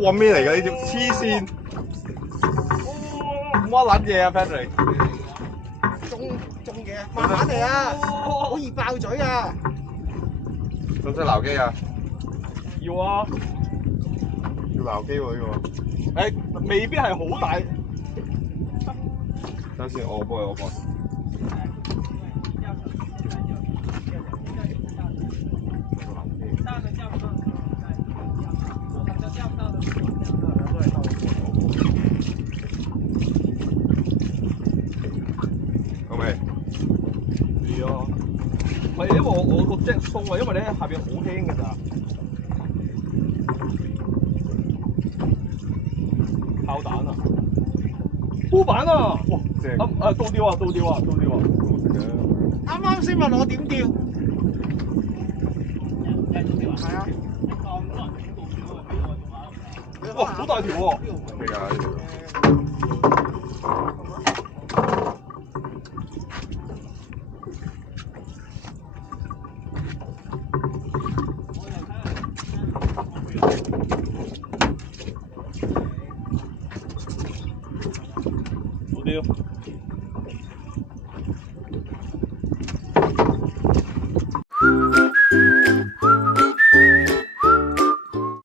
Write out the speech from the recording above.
哇咩嚟㗎呢條黐線？乜撚嘢啊 Patrick？中嘅，慢慢嚟啊，好易爆嘴啊！使唔使撈機啊？要啊，要撈機喎呢個。誒未必係好大。等先，我幫你。好未？係啊，唔係因為我個 jack 鬆啊，因為咧下邊好輕㗎咋。炮彈啊！烏板啊！哇，正倒吊啊！啱啱先問我點釣，係啊，哇，好大條喎！咩㗎呢條？倒吊。